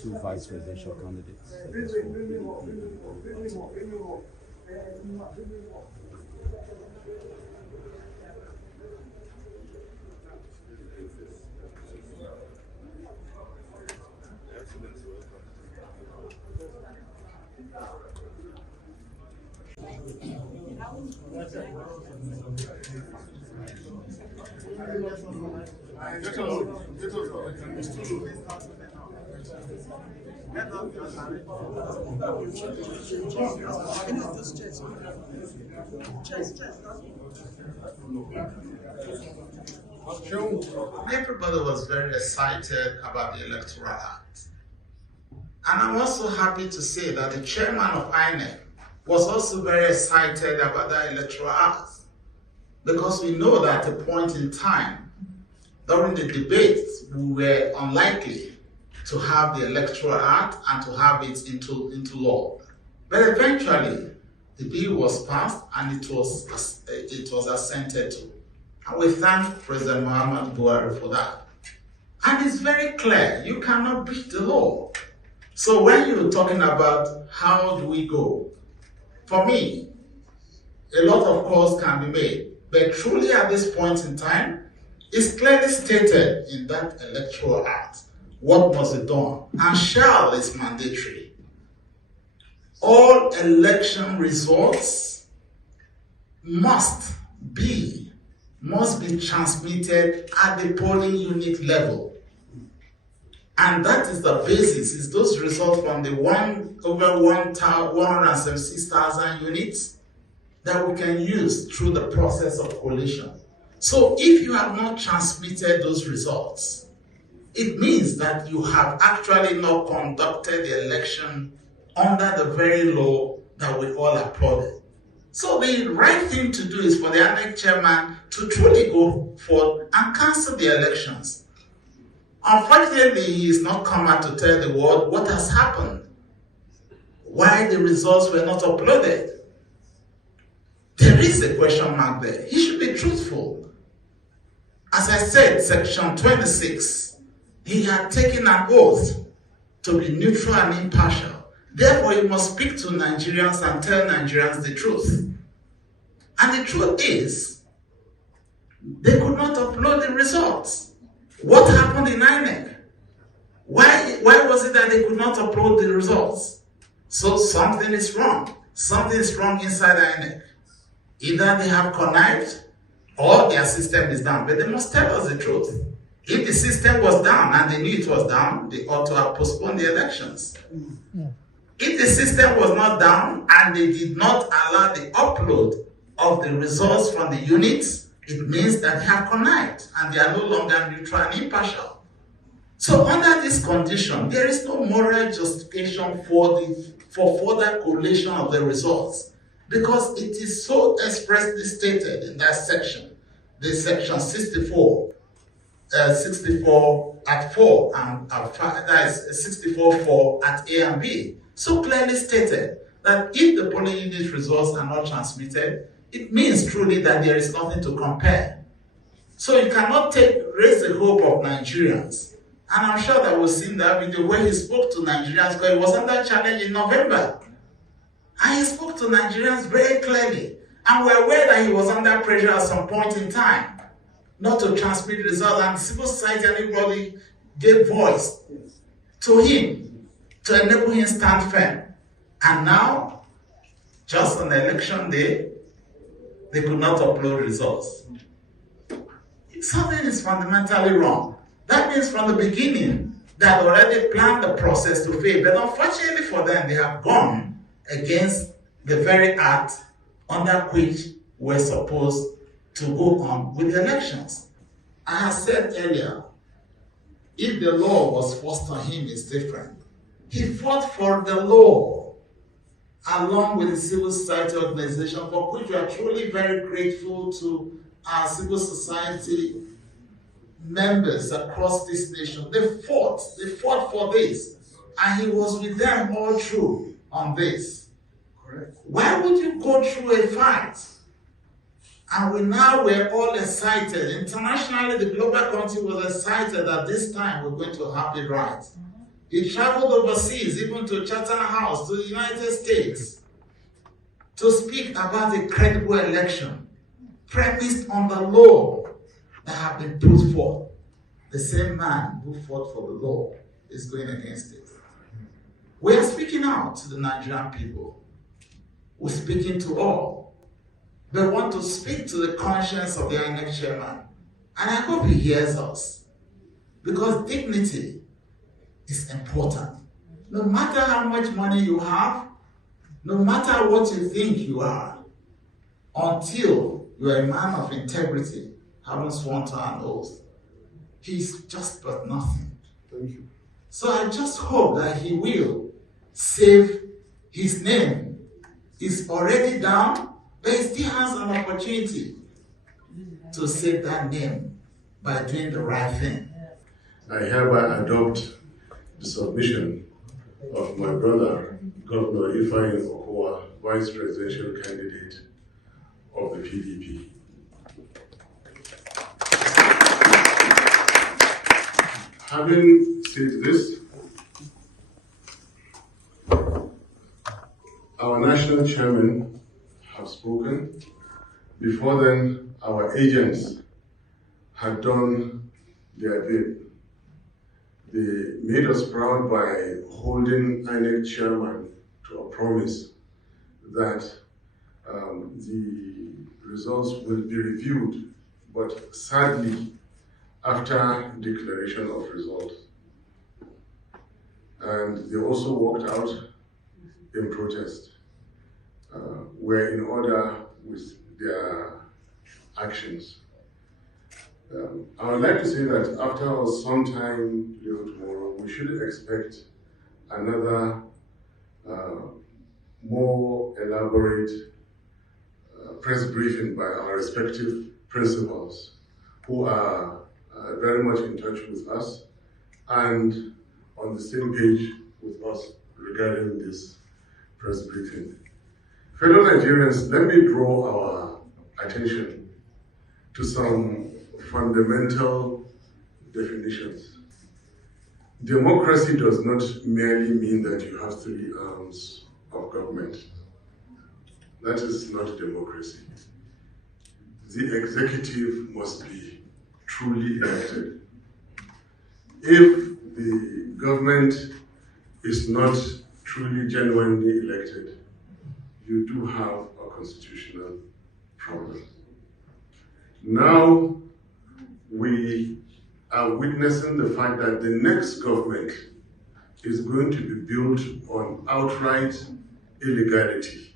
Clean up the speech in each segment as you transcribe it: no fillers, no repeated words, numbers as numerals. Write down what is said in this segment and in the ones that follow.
two vice presidential candidates. Everybody was very excited about the Electoral Act. And I'm also happy to say that the chairman of INEC was also very excited about that Electoral Act, because we know that at a point in time, during the debates, we were unlikely to have the Electoral Act and to have it into law. But eventually, the bill was passed and it was assented to. And we thank President Muhammad Buhari for that. And it's very clear, you cannot beat the law. So when you're talking about how do we go, for me, a lot of calls can be made. But truly at this point in time, it's clearly stated in that Electoral Act what must be done, and shall is mandatory. All election results must be transmitted at the polling unit level. And that is the basis, is those results from the over 176,000 units that we can use through the process of collation. So if you have not transmitted those results, it means that you have actually not conducted the election under the very law that we all applauded. So the right thing to do is for the INEC chairman to truly go forth and cancel the elections. Unfortunately, he is not come out to tell the world what has happened, why the results were not uploaded. There is a question mark there. He should be truthful. As I said, Section 26, he had taken an oath to be neutral and impartial. Therefore, he must speak to Nigerians and tell Nigerians the truth. And the truth is, they could not upload the results. What happened in INEC? Why was it that they could not upload the results? So something is wrong. Something is wrong inside INEC. Either they have connived or their system is down. But they must tell us the truth. If the system was down and they knew it was down, they ought to have postponed the elections. If the system was not down and they did not allow the upload of the results from the units, it means that they have connived and they are no longer neutral and impartial. So under this condition, there is no moral justification for further collation of the results, because it is so expressly stated in that section, the section 64 at 4 and that is 64.4 at A and B. So clearly stated that if the polling unit results are not transmitted, it means truly that there is nothing to compare. So you cannot raise the hope of Nigerians. And I'm sure that we've seen that video where he spoke to Nigerians, because he was under challenge in November. And he spoke to Nigerians very clearly. And we're aware that he was under pressure at some point in time not to transmit results, and civil society and everybody gave voice to him to enable him stand firm. And now, just on election day, they could not upload results. Something is fundamentally wrong. That means from the beginning, they had already planned the process to fail. But unfortunately for them, they have gone against the very act under which we're supposed to go on with the elections. I have said earlier, if the law was forced on him, it's different. He fought for the law along with the civil society organization, for which we are truly very grateful to our civil society members across this nation. They fought for this, and he was with them all through on this. Correct. Why would you go through a fight? And we're all excited. Internationally, the global community was excited that this time we're going to have it right. He traveled overseas, even to Chatham House, to the United States, to speak about a credible election premised on the law that have been put forth. The same man who fought for the law is going against it. We are speaking out to the Nigerian people. We're speaking to all. We want to speak to the conscience of the INEC chairman. And I hope he hears us. Because dignity is important. No matter how much money you have, no matter what you think you are, until you are a man of integrity, having sworn to an oath, he's just but nothing. Thank you. So I just hope that he will save his name. He's already down, but he still has an opportunity to save that name by doing the right thing. I hereby adopt the submission of my brother, Governor Ifeanyi Okowa, Vice Presidential Candidate of the PDP. Having said this, our national chairman have spoken. Before then, our agents had done their bit. They made us proud by holding INEC chairman to a promise that the results will be reviewed, but sadly, after declaration of results. And they also walked out in protest, were in order with their actions. I would like to say that after some time today or tomorrow, we should expect another more elaborate press briefing by our respective principals who are very much in touch with us and on the same page with us regarding this press briefing. Fellow Nigerians, let me draw our attention to some fundamental definitions. Democracy does not merely mean that you have three arms of government. That is not democracy. The executive must be truly elected. If the government is not truly, genuinely elected, you do have a constitutional problem. Now, we are witnessing the fact that the next government is going to be built on outright illegality.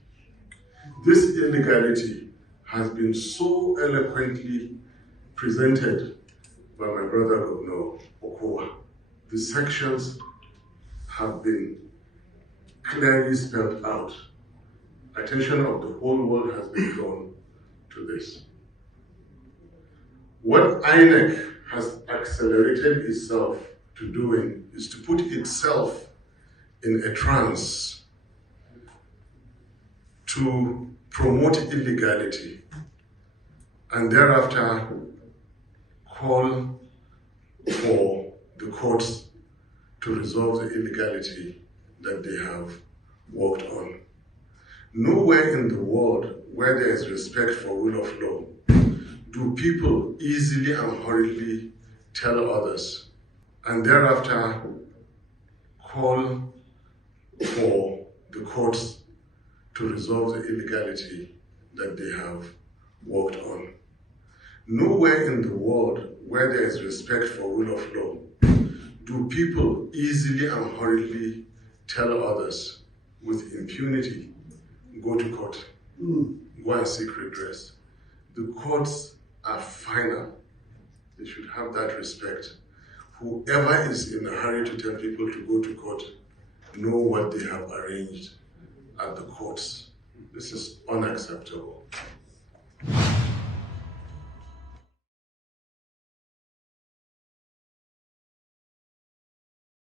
This illegality has been so eloquently presented by my brother Governor Okowa. The sections have been clearly spelled out. Attention of the whole world has been drawn to this. What INEC has accelerated itself to doing is to put itself in a trance to promote illegality and thereafter call for the courts to resolve the illegality that they have worked on. Nowhere in the world where there is respect for rule of law do people easily and hurriedly tell others and thereafter call for the courts to resolve the illegality that they have worked on. Nowhere in the world where there is respect for rule of law do people easily and hurriedly tell others with impunity, go to court, go and seek redress. The courts are final. They should have that respect. Whoever is in a hurry to tell people to go to court know what they have arranged at the courts. This is unacceptable.